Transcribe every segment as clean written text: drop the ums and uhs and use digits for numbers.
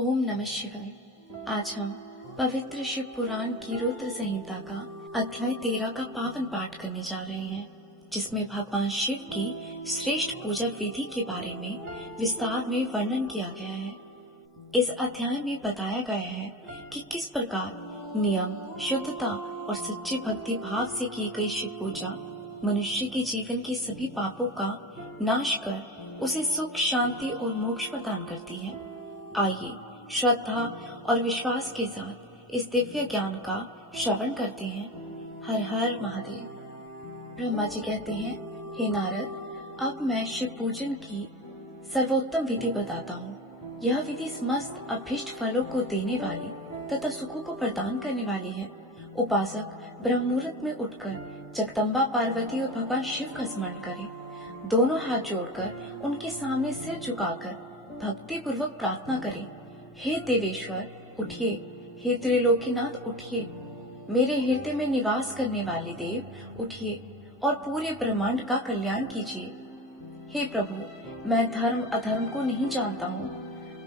ओम नमः शिवाय। आज हम पवित्र शिव पुराण की रुद्र संहिता का अध्याय 13 का पावन पाठ करने जा रहे हैं, जिसमें भगवान शिव की श्रेष्ठ पूजा विधि के बारे में विस्तार में वर्णन किया गया है। इस अध्याय में बताया गया है कि किस प्रकार नियम, शुद्धता और सच्चे भक्ति भाव से की गई शिव पूजा मनुष्य के जीवन के सभी पापों का नाश कर उसे सुख, शांति और मोक्ष प्रदान करती है। आइए श्रद्धा और विश्वास के साथ इस दिव्य ज्ञान का श्रवण करते हैं। हर हर महादेव। ब्रह्मा जी कहते हैं, हे नारद, अब मैं शिव पूजन की सर्वोत्तम विधि बताता हूँ। यह विधि समस्त अभीष्ट फलों को देने वाली तथा सुखों को प्रदान करने वाली है। उपासक ब्रह्म मुहूर्त में उठकर जगदम्बा पार्वती और भगवान शिव का स्मरण करे। दोनों हाथ जोड़कर उनके सामने सिर झुकाकर भक्ति पूर्वक प्रार्थना करें, हे देवेश्वर उठिए, हे त्रिलोकीनाथ उठिए, मेरे हृदय में निवास करने वाले देव उठिए और पूरे ब्रह्मांड का कल्याण कीजिए। हे प्रभु, मैं धर्म अधर्म को नहीं जानता हूँ,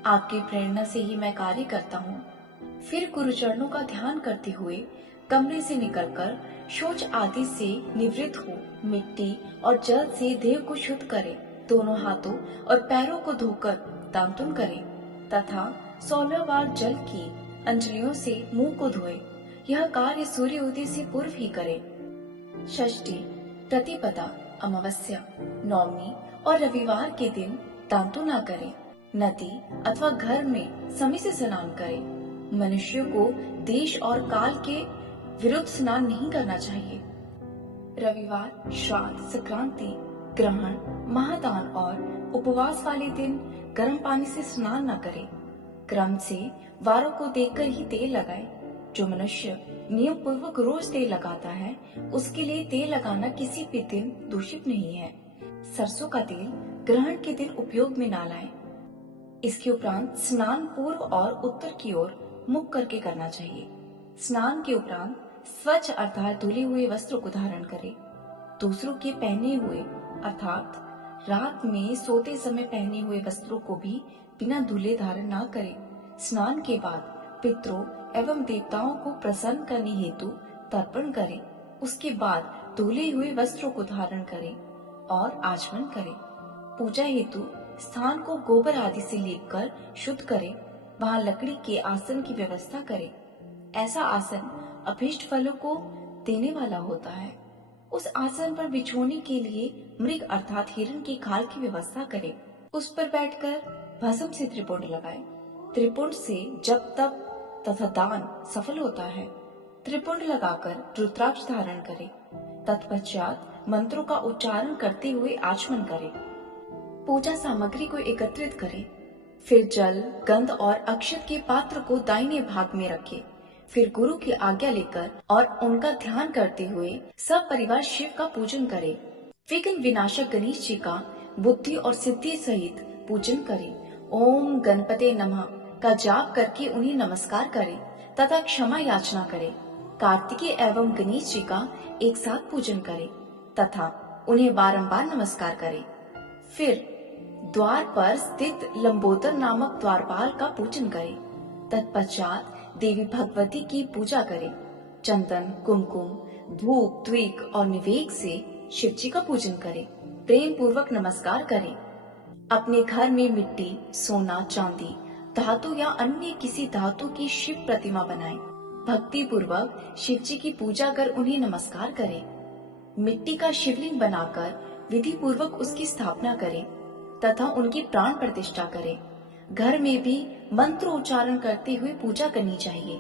आपकी प्रेरणा से ही मैं कार्य करता हूँ। फिर गुरुचरणों का ध्यान करते हुए कमरे से निकलकर शौच आदि से निवृत्त हो मिट्टी और जल से देह को शुद्ध करे। दोनों हाथों और पैरों को धोकर दांतुन करे तथा 16 बार जल की अंजलियों से मुंह को धोए। यह कार्य सूर्य उदय से पूर्व ही करे। षष्ठी, प्रतिपदा, अमावस्या, नवमी और रविवार के दिन दांतुन न करे। नदी अथवा घर में समय से स्नान करे। मनुष्य को देश और काल के विरुद्ध स्नान नहीं करना चाहिए। रविवार, श्राद्ध, संक्रांति, ग्रहण, महादान और उपवास वाले दिन गर्म पानी से स्नान न करे। क्रम से वारों को देखकर ही तेल लगाए। जो मनुष्य नियम पूर्वक रोज तेल लगाता है, उसके लिए तेल लगाना किसी भी दिन दूषित नहीं है। सरसों का तेल ग्रहण के दिन उपयोग में न लाए। इसके उपरांत स्नान पूर्व और उत्तर की ओर मुख करके करना चाहिए। स्नान के उपरांत स्वच्छ अर्थात धुले हुए वस्त्रों को धारण करे। दूसरों के पहने हुए अर्थात रात में सोते समय पहने हुए वस्त्रों को भी बिना धुले धारण न करे। स्नान के बाद पितरों एवं देवताओं को प्रसन्न करने हेतु तर्पण करे। उसके बाद धुले हुए वस्त्रों को धारण करे और आचमन करे। पूजा हेतु स्थान को गोबर आदि से लेपकर शुद्ध करे। वहाँ लकड़ी के आसन की व्यवस्था करे। ऐसा आसन अभीष्ट फलों को देने वाला होता है। उस आसन पर बिछोने के लिए मृग अर्थात हिरण की खाल की व्यवस्था करे। उस पर बैठकर भस्म से त्रिपुंड लगाए। त्रिपुंड से जप तप तथा दान सफल होता है। त्रिपुंड लगाकर रुद्राक्ष धारण करे। तत्पश्चात मंत्रों का उच्चारण करते हुए आचमन करे। पूजा सामग्री को एकत्रित करे। फिर जल, गंध और अक्षत के पात्र को दाहिने भाग में रखे। फिर गुरु की आज्ञा लेकर और उनका ध्यान करते हुए सब परिवार शिव का पूजन करे। विघ्न विनाशक गणेश जी का बुद्धि और सिद्धि सहित पूजन करे। ओम गणपते नमः का जाप करके उन्हें नमस्कार करे तथा क्षमा याचना करे। कार्तिकेय एवं गणेश जी का एक साथ पूजन करे तथा उन्हें बारंबार नमस्कार करे। फिर द्वार पर स्थित लंबोदर नामक द्वारपाल का पूजन करे। तत्पश्चात देवी भगवती की पूजा करे। चंदन, कुमकुम, धूप, द्विक और निवेद से शिव जी का पूजन करे। प्रेम पूर्वक नमस्कार करे। अपने घर में मिट्टी, सोना, चांदी, धातु या अन्य किसी धातु की शिव प्रतिमा बनाए। भक्ति पूर्वक शिव जी की पूजा कर उन्हें नमस्कार करे। मिट्टी का शिवलिंग बनाकर विधि पूर्वक उसकी स्थापना करे तथा उनकी प्राण प्रतिष्ठा करे। घर में भी मंत्र उच्चारण करते हुए पूजा करनी चाहिए।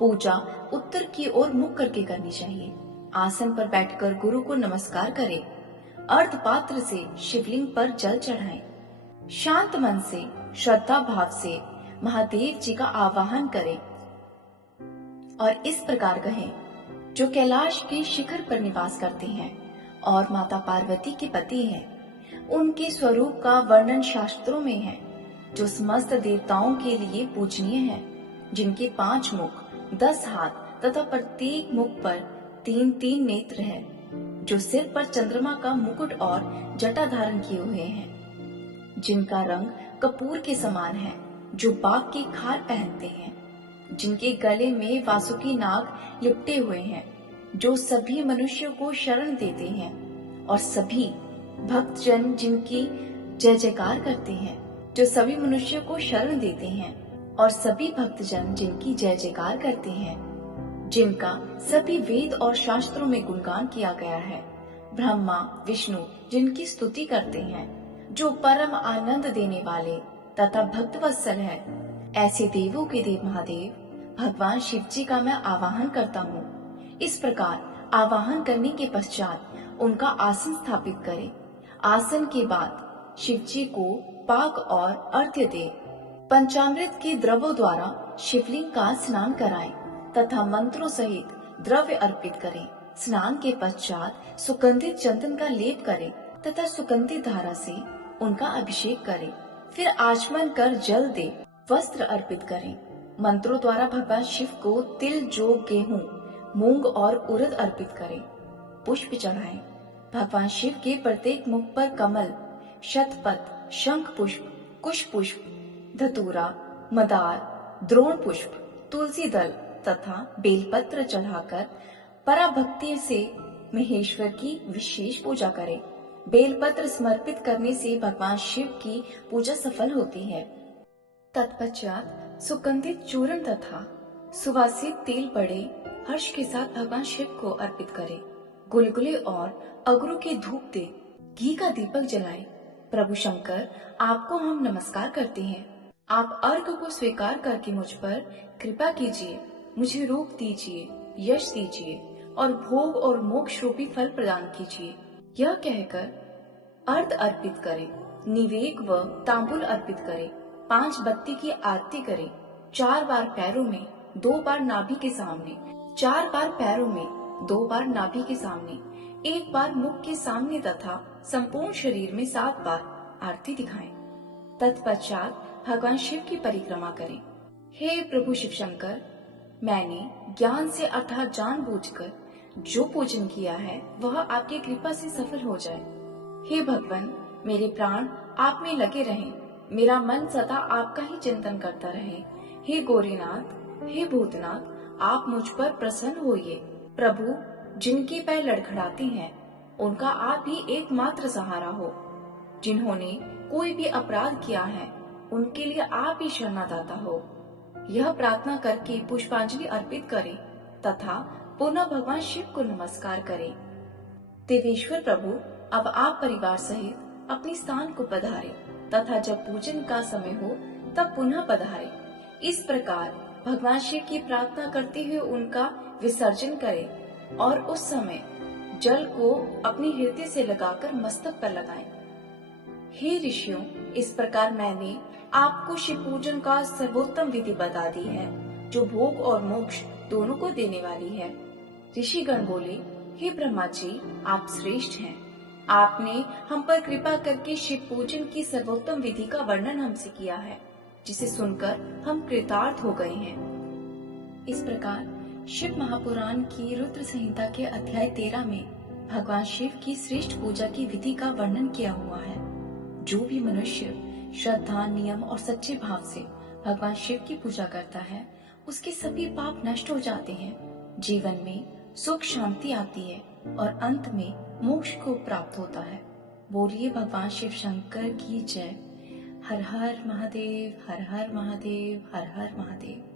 पूजा उत्तर की ओर मुख करके करनी चाहिए। आसन पर बैठकर गुरु को नमस्कार करे। अर्ध पात्र से शिवलिंग पर जल चढ़ाएं। शांत मन से श्रद्धा भाव से महादेव जी का आवाहन करें और इस प्रकार कहें, जो कैलाश के शिखर पर निवास करते हैं और माता पार्वती के पति हैं, उनके स्वरूप का वर्णन शास्त्रों में है, जो समस्त देवताओं के लिए पूजनीय है, जिनके 5 मुख, 10 हाथ तथा प्रत्येक मुख पर 3-3 नेत्र है, जो सिर पर चंद्रमा का मुकुट और जटा धारण किए हुए हैं, जिनका रंग कपूर के समान है, जो बाघ की खाल पहनते हैं, जिनके गले में वासुकी नाग लिपटे हुए हैं, जो सभी मनुष्यों को शरण देते हैं, और सभी भक्तजन जिनकी जय जयकार करते हैं, जो सभी मनुष्यों को शरण देते हैं, और सभी भक्तजन जिनकी जय जयकार करते हैं, जिनका सभी वेद और शास्त्रों में गुणगान किया गया है, ब्रह्मा विष्णु जिनकी स्तुति करते हैं, जो परम आनंद देने वाले तथा भक्तवत्सल है, ऐसे देवों के देव महादेव भगवान शिव जी का मैं आवाहन करता हूँ। इस प्रकार आवाहन करने के पश्चात उनका आसन स्थापित करें। आसन के बाद शिव जी को पाक और अर्घ्य दे। पंचामृत के द्रवों द्वारा शिवलिंग का स्नान कराएं तथा मंत्रों सहित द्रव्य अर्पित करें। स्नान के पश्चात सुगंधित चंदन का लेप करें तथा सुगंधित धारा से उनका अभिषेक करें। फिर आचमन कर जल दे, वस्त्र अर्पित करें। मंत्रों द्वारा भगवान शिव को तिल, जौ, गेहूं, मूंग और उड़द अर्पित करें। पुष्प चढ़ाएं। भगवान शिव के प्रत्येक मुख पर कमल, शतपथ, शंख पुष्प, कुश पुष्प, धतूरा, मदार, द्रोण पुष्प, तुलसी दल तथा बेलपत्र चढ़ाकर पराभक्ति से महेश्वर की विशेष पूजा करें। बेलपत्र समर्पित करने से भगवान शिव की पूजा सफल होती है। तत्पश्चात सुगंधित चूर्ण तथा सुवासित तेल बड़े हर्ष के साथ भगवान शिव को अर्पित करें। गुलगुले और अगरू के धूप दे, घी का दीपक जलाएं। प्रभु शंकर, आपको हम नमस्कार करते हैं। आप अर्घ को स्वीकार करके मुझ पर कृपा कीजिए, मुझे रूप दीजिए, यश दीजिए और भोग और मोक्ष रूपी फल प्रदान कीजिए। यह कहकर अर्घ अर्पित करें, निवेद व तांबूल अर्पित करें, 5 बत्ती की आरती करें। 4 बार पैरों में, 2 बार नाभि के सामने, 4 बार पैरों में, 2 बार नाभि के सामने, 1 बार मुख के सामने तथा संपूर्ण शरीर में 7 बार आरती दिखाएं। तत्पश्चात भगवान शिव की परिक्रमा करें। हे प्रभु शिव शंकर, मैंने ज्ञान से अर्थात जानबूझकर जो पूजन किया है वह आपकी कृपा से सफल हो जाए। हे भगवान, मेरे प्राण आप में लगे रहें, मेरा मन सदा आपका ही चिंतन करता रहे। हे गौरीनाथ, हे भूतनाथ, आप मुझ पर प्रसन्न होइए। प्रभु, जिनके पैर लड़खड़ाते हैं उनका आप ही एकमात्र सहारा हो। जिन्होंने कोई भी अपराध किया है उनके लिए आप ही शरणादाता हो। यह प्रार्थना करके पुष्पांजलि अर्पित करें तथा पुनः भगवान शिव को नमस्कार करें। देवेश्वर प्रभु, अब आप परिवार सहित अपने स्थान को पधारें तथा जब पूजन का समय हो तब पुनः पधारें। इस प्रकार भगवान शिव की प्रार्थना करते हुए उनका विसर्जन करें और उस समय जल को अपने हृदय से लगाकर मस्तक पर लगाएं। हे ऋषियों, इस प्रकार मैंने आपको शिव पूजन का सर्वोत्तम विधि बता दी है, जो भोग और मोक्ष दोनों को देने वाली है। ऋषिगण बोले, हे ब्रह्मा जी, आप श्रेष्ठ हैं। आपने हम पर कृपा करके शिव पूजन की सर्वोत्तम विधि का वर्णन हमसे किया है, जिसे सुनकर हम कृतार्थ हो गए हैं। इस प्रकार शिव महापुराण की रुद्र संहिता के अध्याय 13 में भगवान शिव की श्रेष्ठ पूजा की विधि का वर्णन किया हुआ है। जो भी मनुष्य श्रद्धा, नियम और सच्चे भाव से भगवान शिव की पूजा करता है, उसके सभी पाप नष्ट हो जाते हैं, जीवन में सुख शांति आती है और अंत में मोक्ष को प्राप्त होता है। बोलिए भगवान शिव शंकर की जय। हर हर महादेव, हर हर महादेव, हर हर महादेव।